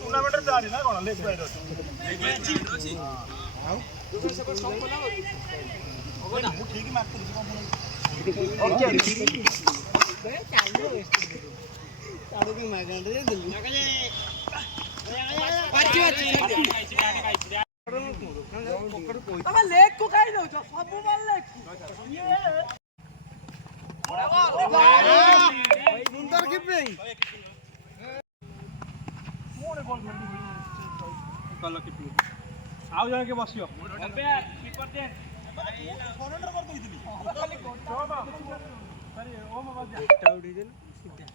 tournament ना कौन leg ठीक लेग को खाई दो सब मार लेग सुंदर कीपिंग मोने बॉल कल कीपिंग आउ जण के बसियो कीपर दे सरेंडर कर दोइतली खाली गोटा अरे ओ मबा जा उड़ी देन सीधा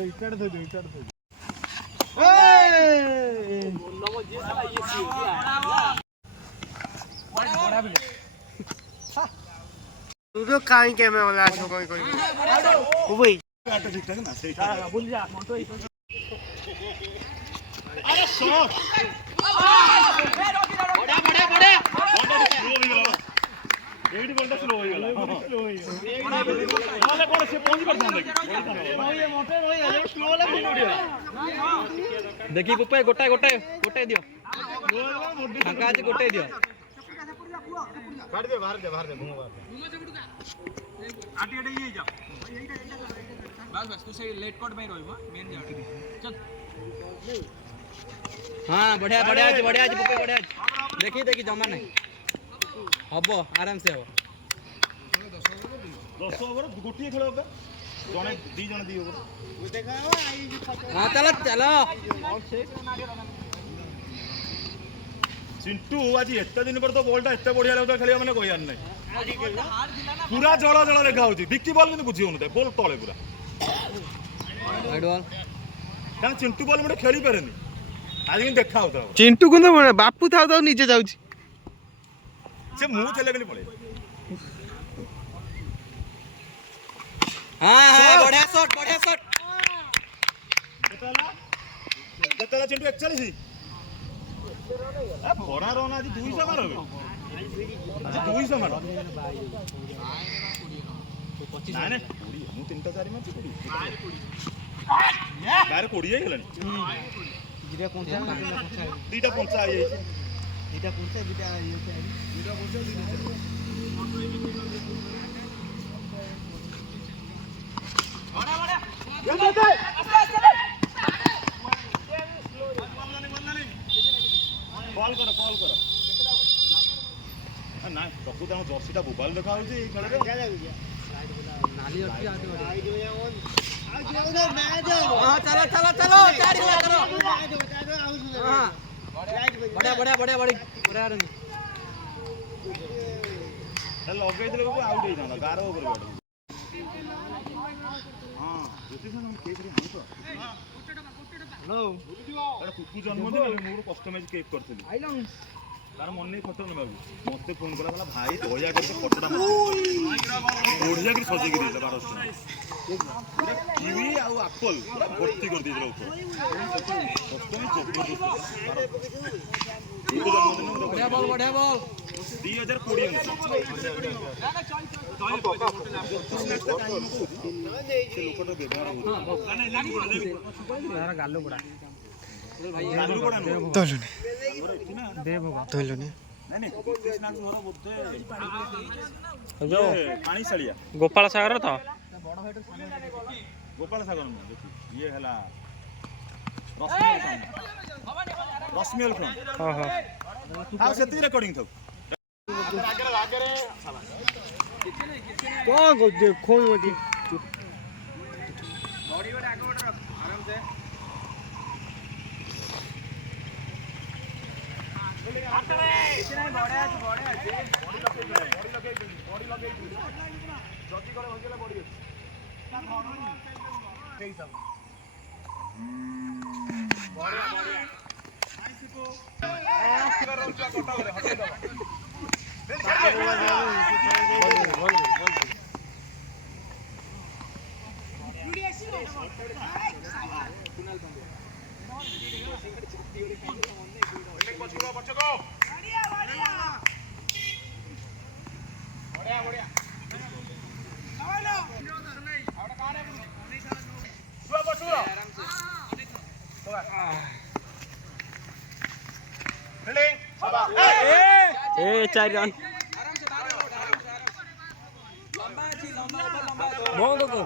इकड़ दे तू तो काई के में वाला छो कोई कोई ओ भाई काट ठीक ठाक ना सही हां बोल जा मोटो अरे शॉट बड़ा एडी बॉल स्लो हो गला वाला कोन से पहुंच कर जान लगी ये मोटे होई है स्लो वाला नहीं उड़ियो देखी कुपे गोटे दियो फाका आज गोटे दियो काट दे बाहर दे घूम बाहर आटी ये जा बस तू से लेट कोड में रोई मेन जा चल हां बढ़िया आज पुपे बढ़िया देखी जमा नहीं हबो आराम से हो 10 ओवर गोटी खेल होगा जने दी जन दी ओवर देखा हां चलो चिंटू आज एते दिन पर तो बॉलटा एते बढ़िया लगता खेलिया माने कोई आन नहीं पूरा जळ देखा होती विक्की बॉल किंतु बुझी होनु बॉल तळे पूरा हेड बॉल कान चिंटू बॉल मटे खेली पारेनी आज कि देखा होता चिंटू को तो बापू था तो नीचे जाउची से मुंह चले बेली पड़े हां बढ़िया शॉट केतला चिंटू 41 ए भरा रन आज 200 मारो आज 200 मारो ना ना मु 3टा 4 मैच 20 बाहर 20 हे गलानी जीरा कोनसा दीटा पंचा आई दीटा पंचा दीटा ये दीटा पंचा दीटा कॉल करो ना प्रकृत हम जर्सीटा बोबाल देखा होची खेल रे नाली अटकी आते हां चलो चारी ला करो हां बढ़िया लगे दिले को आउट हो जाना 11 ओवर बैठ हां ज्योतिष हम केक रे हम तो हेलो अरे कुकु जन्मदिन मोर कस्टमाइज केक करथली आइला तार मन नहीं फोटो नेबा मते फोन करा भाई दया करके फोटोटा बढ़िया कि सजे के देला 1200 कीवी आ एप्पल पूरा भर्ती कर दी ऊपर बढ़िया बॉल 2020 गालो पड़ा गोपाल सागर तो गोपाल सागर ये है ରଶ୍ମିଅଲ ଫ୍ରଣ୍ଟ ଓହୋ ଆଉ ସେତିକି ରେକର୍ଡିଂ ଥାଉ କଣ କରୁଛୁ ଖୋଇ ମତେ ए 4 रन बंद करू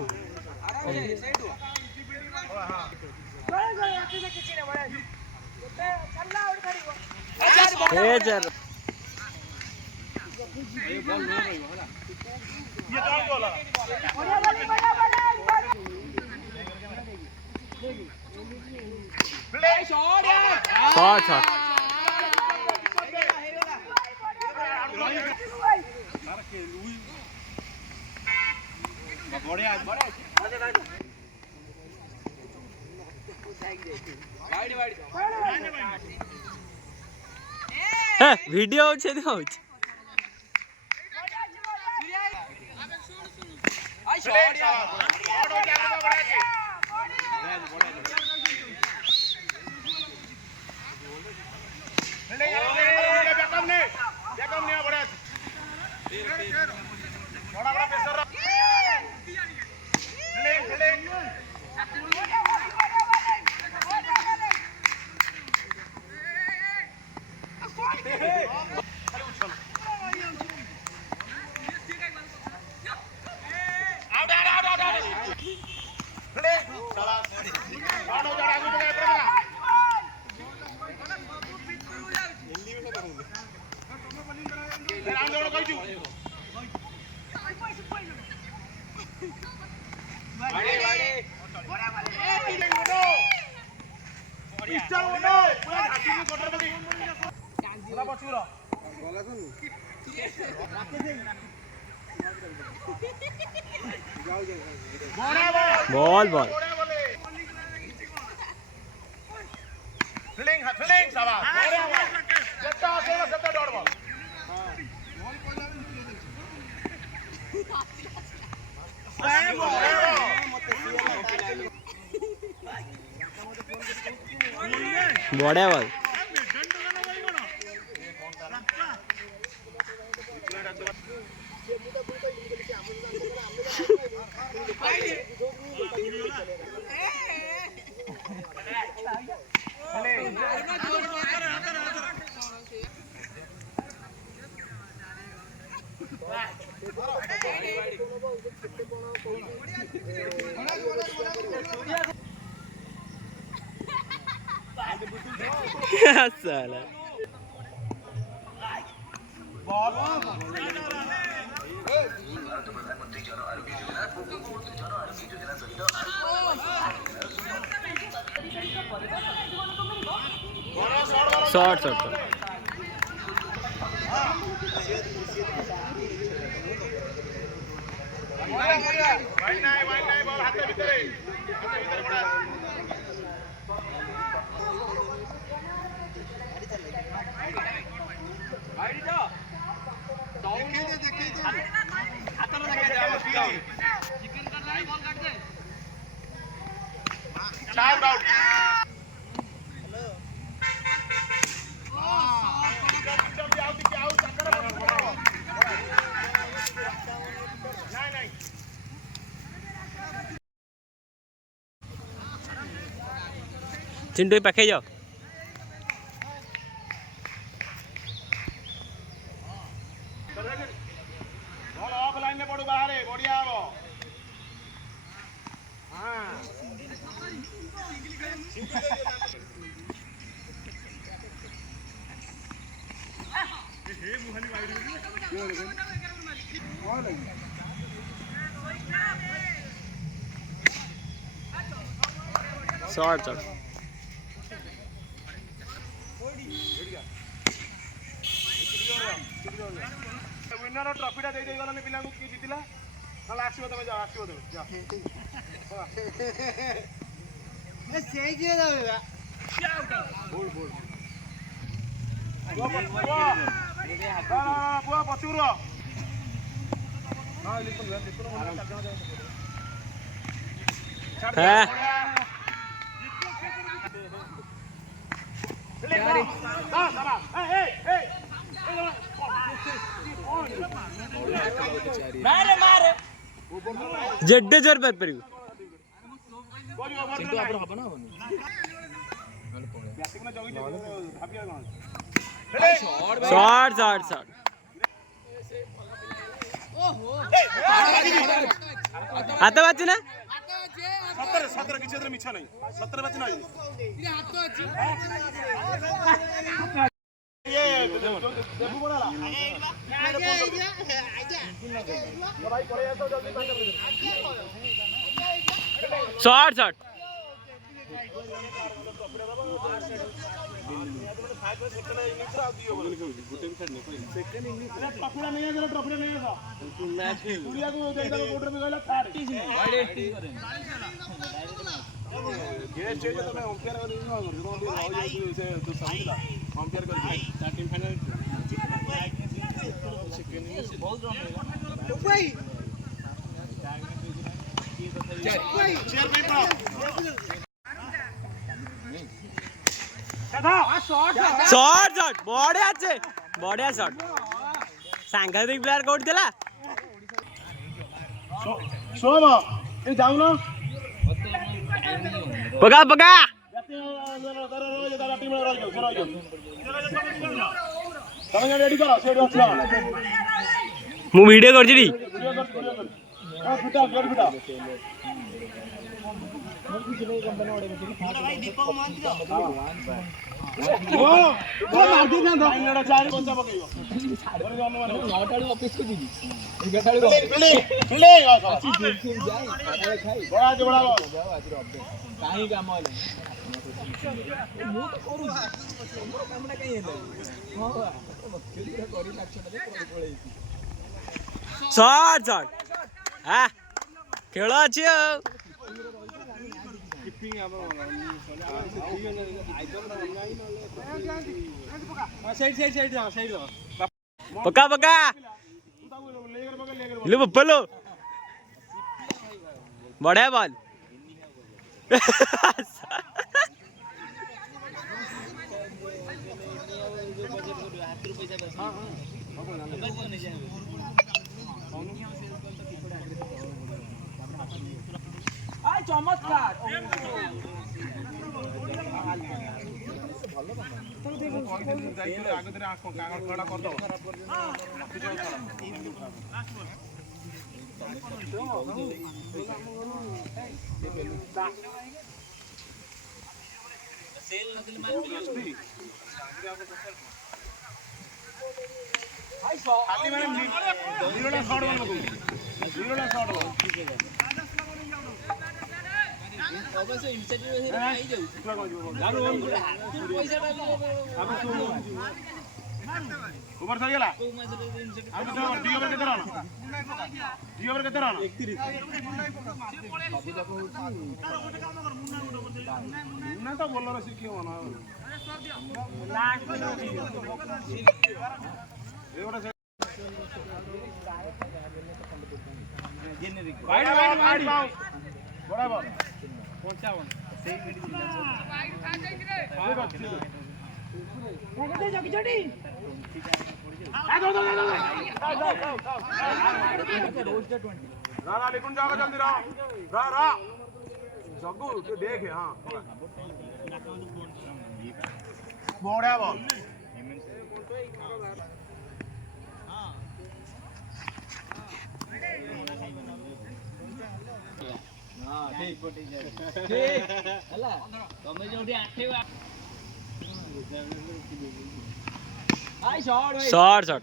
ए 4 शॉट शॉट वीडियो अच्छे दिखाओ बॉल बॉल फील्डिंग फील्डिंग शाबाश सेटा सेटा सेटा डॉट बॉल बढ़िया बॉल क्या साला शॉट शॉट वाइड नाही बॉल हात भितरे बडा चिंटू पाखे जाओ ऑफ लाइन में पड़ू बाहर बढ़िया हबो शॉट शॉट विनर ट्रॉफीटा दे दे गलाने पिला को की जितिला नला आसीबो तमे जा ए सेई जे जाबे बोल बोल बुआ पचुर हां लिखो है जेड्डे जोर पर परिव चिंटू आपन हबना हबनी बैटिंग में जगी भाबिया न शॉट शॉट शॉट आता बाची ना 17 किसी इधर मिछा नहीं 17 बच ना ये हाथ तो अच्छी ये देबू बोला आजा भाई करे तो जल्दी बंद कर शॉट शॉट सेकंड इंग्लिश ट्रॉफीला नहीं है जरा ट्रॉफीला नहीं है मैच इंडिया को देखा तो बॉर्डर में गला थर्ड ये स्टेज तो मैं अंपायर कर दूंगा जो भी राव जो से तो समझला अंपायर कर टीम फाइनल सेकंड इंग्लिश बहुत रन भाई चेयर पे शॉट शॉट बढ़िया আছে बढ़िया शॉट सांघातिक प्लेयर कोड देला सोम ए जाऊ ना पका पका टीम તમે રેડી કરો સેડ ઓછા હું વિડિયો કરજી ડી આ ફટા ગોળ ફટા ભાઈ દીપક માંત્ર ઓ માર દી ના એડા ચાર કોંચા પકઈયો ઓરે જવાનું મને નોટાળી ઓફિસ को દીધી એગાટાળી લે આછી જાય બડા કે બડા જાવ આજી ઓફિસ કાઈ કામ આલે હું તો કરું છું તમારો કામડા કઈ એલા હા ખેલીરા કરી લાગછ ને પળેઈ शॉट शॉट हां खेलो अछि कीपिंग आबो साइड पका पका ले बप्पलो बढ़िया बॉल चमत्कार ଅବଶ୍ୟ ଇନସେଟିଭ୍ ହେଇ ଯାଉ ओवर सही गला आज तो डी ओवर केते रहना डी ओवर केते रहना 31 ना तो बोलर सिखियो ना लास्ट एवढा वाइड वाइड वाइड बड़ा बॉल 55 सही मिनट वाइड उठा जाई रे जगते जग जड़ी रा लिखुन जाओ जल्दी रा रा रा जग्गू तू देख हां बोड़ा बॉल हां ठीक हला तमे जोडी आठे शॉट शॉट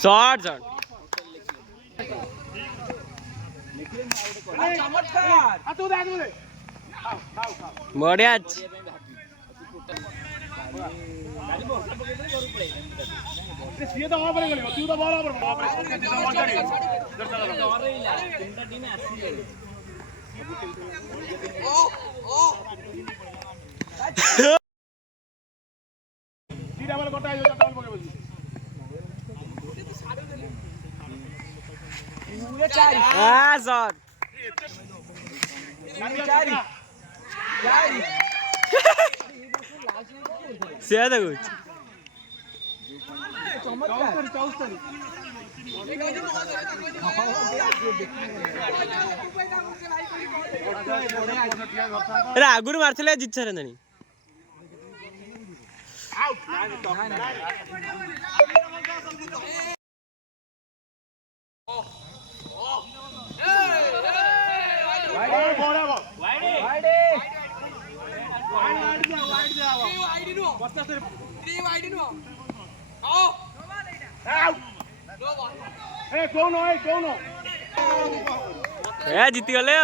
शॉट शॉट बढ़िया शॉट से कुछ आगुरी मार्चले जित सारे जीती गले